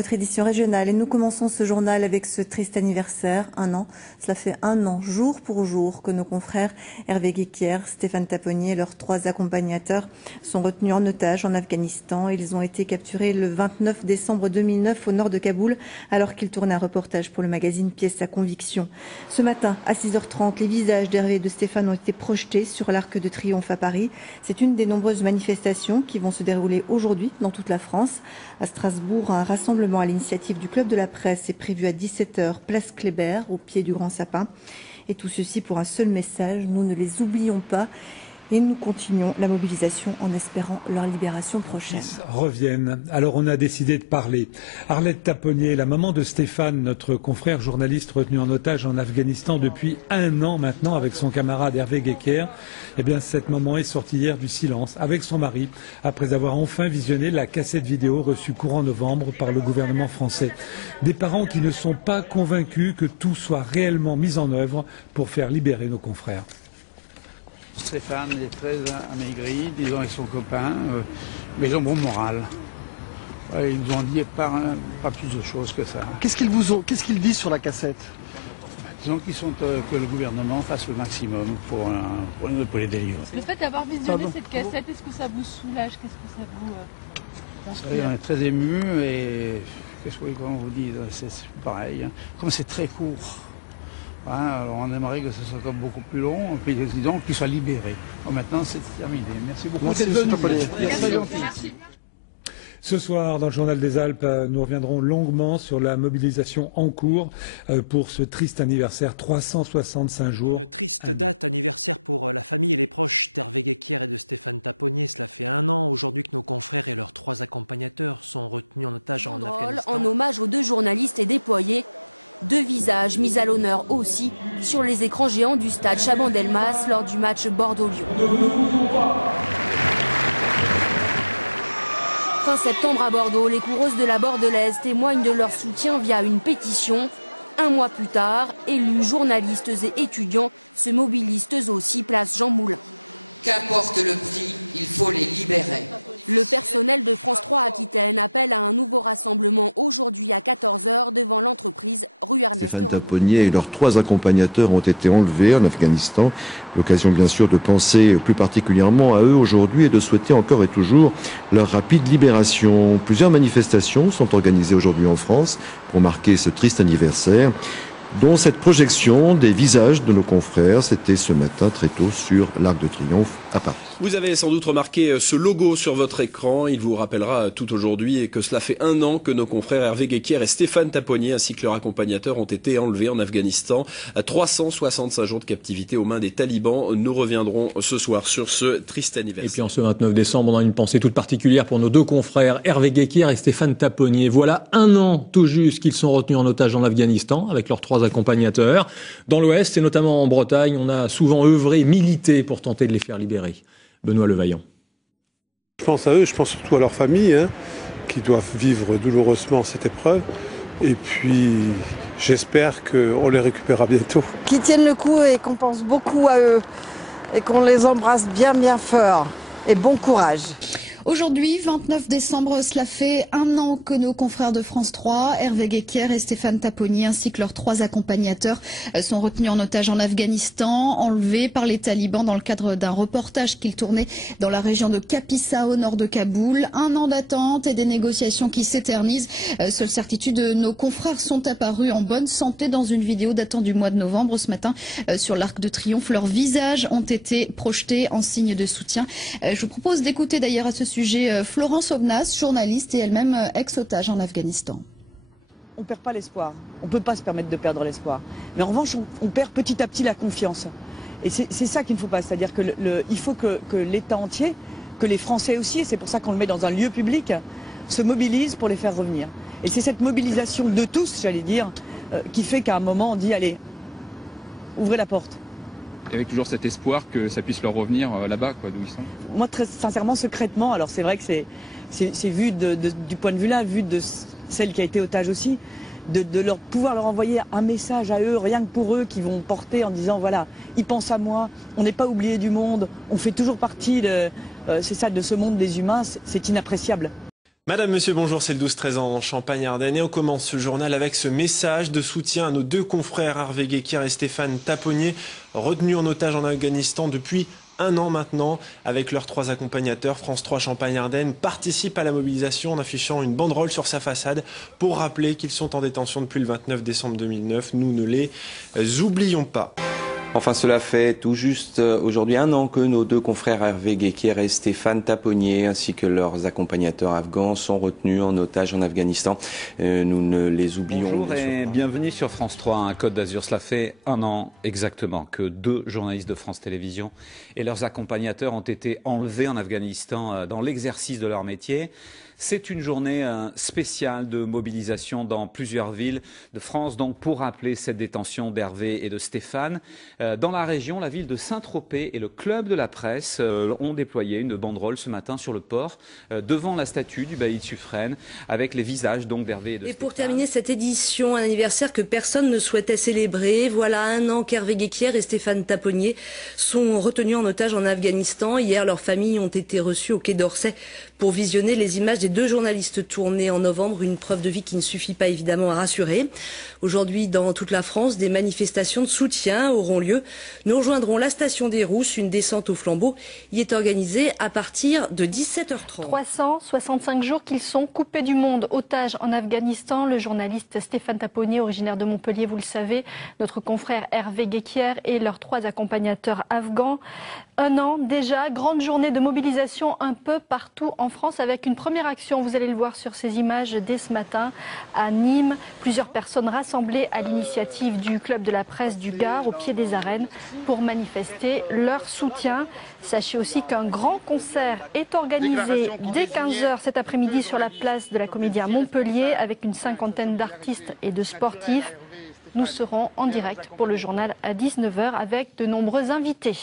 Notre édition régionale et nous commençons ce journal avec ce triste anniversaire, un an. Cela fait un an, jour pour jour, que nos confrères Hervé Guéquière, Stéphane Taponnier et leurs 3 accompagnateurs sont retenus en otage en Afghanistan. Ils ont été capturés le 29 décembre 2009 au nord de Kaboul alors qu'ils tournaient un reportage pour le magazine Pièces à conviction. Ce matin, à 6h30, les visages d'Hervé et de Stéphane ont été projetés sur l'Arc de Triomphe à Paris. C'est une des nombreuses manifestations qui vont se dérouler aujourd'hui dans toute la France. À Strasbourg, un rassemblement à l'initiative du Club de la Presse est prévu à 17h, place Kléber, au pied du Grand Sapin. Et tout ceci pour un seul message, nous ne les oublions pas et nous continuons la mobilisation en espérant leur libération prochaine. Les fils reviennent. Alors on a décidé de parler. Arlette Taponnier, la maman de Stéphane, notre confrère journaliste retenu en otage en Afghanistan depuis un an maintenant avec son camarade Hervé Guéquière. Eh bien cette maman est sortie hier du silence avec son mari après avoir enfin visionné la cassette vidéo reçue courant novembre par le gouvernement français. Des parents qui ne sont pas convaincus que tout soit réellement mis en œuvre pour faire libérer nos confrères. Stéphane est très amaigri, disons avec son copain, mais ils ont bon moral. Ouais, ils nous ont dit pas plus de choses que ça. Qu'est-ce qu'ils disent sur la cassette? Disons qu'ils sont que le gouvernement fasse le maximum pour les délivrer. Le fait d'avoir visionné cette cassette, est-ce que ça vous soulage? Qu'est-ce que ça vous On est très ému et qu'est-ce que comment vous dites, c'est pareil. Comme c'est très court. Alors on aimerait que ce soit comme beaucoup plus long, puis disons qu'il soit libéré. Bon, maintenant c'est terminé. Merci beaucoup. Merci. Ce soir, dans le Journal des Alpes, nous reviendrons longuement sur la mobilisation en cours pour ce triste anniversaire, 365 jours. Une triste date anniversaire pour la famille et les proches d'Hervé Guéquière et de Stéphane Taponnier. Cela fait un an aujourd'hui que nos confrères et leurs 3 accompagnateurs sont retenus en otage en Afghanistan. En hommage aux 2 journalistes et déployés, 2 visages mis à l'honneur aussi sur les écrans géants du stade Chaban-Delmas lors du match Bordeaux-Lyon. Fin septembre à Bordeaux, les coureuses de la Bordelaise témoignent de leur soutien via une pétition. Un mois plus tard, élus, journalistes et étudiants se mobilisent eux aussi place Jean Moulin. Qu'importe le prix, il faut les libérer. Le personnel de France 3 Aquitaine appelle à un nouveau rassemblement aujourd'hui à 14h devant l'entreprise rue Ernest Renaud. Stéphane Taponnier et leurs 3 accompagnateurs ont été enlevés en Afghanistan. L'occasion bien sûr de penser plus particulièrement à eux aujourd'hui et de souhaiter encore et toujours leur rapide libération. Plusieurs manifestations sont organisées aujourd'hui en France pour marquer ce triste anniversaire, dont cette projection des visages de nos confrères, c'était ce matin très tôt sur l'Arc de Triomphe à Paris. Vous avez sans doute remarqué ce logo sur votre écran. Il vous rappellera tout aujourd'hui que cela fait un an que nos confrères Hervé Guéquière et Stéphane Taponnier ainsi que leurs accompagnateurs ont été enlevés en Afghanistan à 365 jours de captivité aux mains des talibans. Nous reviendrons ce soir sur ce triste anniversaire. Et puis en ce 29 décembre, on a une pensée toute particulière pour nos 2 confrères Hervé Guéquière et Stéphane Taponnier. Voilà un an tout juste qu'ils sont retenus en otage en Afghanistan avec leurs 3 accompagnateurs. Dans l'Ouest et notamment en Bretagne, on a souvent œuvré, milité pour tenter de les faire libérer. Benoît Levaillant. Je pense à eux, je pense surtout à leur famille, qui doivent vivre douloureusement cette épreuve. Et puis, j'espère qu'on les récupérera bientôt. Qu'ils tiennent le coup et qu'on pense beaucoup à eux. Et qu'on les embrasse bien bien fort. Et bon courage. Aujourd'hui, 29 décembre, cela fait un an que nos confrères de France 3, Hervé Guéquière et Stéphane Taponnier, ainsi que leurs 3 accompagnateurs, sont retenus en otage en Afghanistan, enlevés par les talibans dans le cadre d'un reportage qu'ils tournaient dans la région de Kapisa, au nord de Kaboul. Un an d'attente et des négociations qui s'éternisent. Seule certitude, nos confrères sont apparus en bonne santé dans une vidéo datant du mois de novembre. Ce matin, sur l'Arc de Triomphe, leurs visages ont été projetés en signe de soutien. Je vous propose d'écouter d'ailleurs à ce sujet Florence Obnas, journaliste et elle-même ex-otage en Afghanistan. On ne perd pas l'espoir, on ne peut pas se permettre de perdre l'espoir. Mais en revanche, on perd petit à petit la confiance. Et c'est ça qu'il ne faut pas, c'est-à-dire qu'il faut que l'État entier, que les Français aussi, et c'est pour ça qu'on le met dans un lieu public, se mobilisent pour les faire revenir. Et c'est cette mobilisation de tous, j'allais dire, qui fait qu'à un moment on dit allez, ouvrez la porte. Avec toujours cet espoir que ça puisse leur revenir là-bas, d'où ils sont. Moi, très sincèrement, secrètement, alors c'est vrai que c'est vu du point de vue là, vu de celle qui a été otage aussi, de pouvoir leur envoyer un message à eux, rien que pour eux, qui vont porter en disant voilà, ils pensent à moi, on n'est pas oublié du monde, on fait toujours partie de ce monde des humains, c'est inappréciable. Madame, monsieur, bonjour, c'est le 12-13 en Champagne-Ardenne et on commence ce journal avec ce message de soutien à nos deux confrères Hervé Guéquière et Stéphane Taponnier, retenus en otage en Afghanistan depuis un an maintenant. Avec leurs 3 accompagnateurs, France 3 Champagne-Ardenne participe à la mobilisation en affichant une banderole sur sa façade pour rappeler qu'ils sont en détention depuis le 29 décembre 2009. Nous ne les oublions pas. Enfin, cela fait tout juste aujourd'hui un an que nos deux confrères Hervé Guéquière et Stéphane Taponnier, ainsi que leurs accompagnateurs afghans, sont retenus en otage en Afghanistan. Nous ne les oublions pas. Bonjour et bienvenue sur France 3, un Côte d'Azur. Cela fait un an exactement que 2 journalistes de France Télévisions et leurs accompagnateurs ont été enlevés en Afghanistan dans l'exercice de leur métier. C'est une journée spéciale de mobilisation dans plusieurs villes de France, donc pour rappeler cette détention d'Hervé et de Stéphane. Dans la région, la ville de Saint-Tropez et le club de la presse ont déployé une banderole ce matin sur le port, devant la statue du bailli de Suffren, avec les visages donc d'Hervé et de Stéphane. Et pour terminer cette édition, un anniversaire que personne ne souhaitait célébrer. Voilà un an qu'Hervé Guéquière et Stéphane Taponnier sont retenus en otage en Afghanistan. Hier, leurs familles ont été reçues au Quai d'Orsay pour visionner les images des 2 journalistes tournés en novembre, une preuve de vie qui ne suffit pas évidemment à rassurer. Aujourd'hui, dans toute la France, des manifestations de soutien auront lieu. Nous rejoindrons la station des Rousses, une descente au flambeau y est organisée à partir de 17h30. 365 jours qu'ils sont coupés du monde, otages en Afghanistan. Le journaliste Stéphane Taponnier, originaire de Montpellier, vous le savez, notre confrère Hervé Guéquière et leurs 3 accompagnateurs afghans. Un an déjà, grande journée de mobilisation un peu partout en France avec une première action, vous allez le voir sur ces images dès ce matin à Nîmes. Plusieurs personnes rassemblées à l'initiative du club de la presse du Gard au pied des arènes pour manifester leur soutien. Sachez aussi qu'un grand concert est organisé dès 15h cet après-midi sur la place de la Comédie à Montpellier avec une 50aine d'artistes et de sportifs. Nous serons en direct pour le journal à 19h avec de nombreux invités.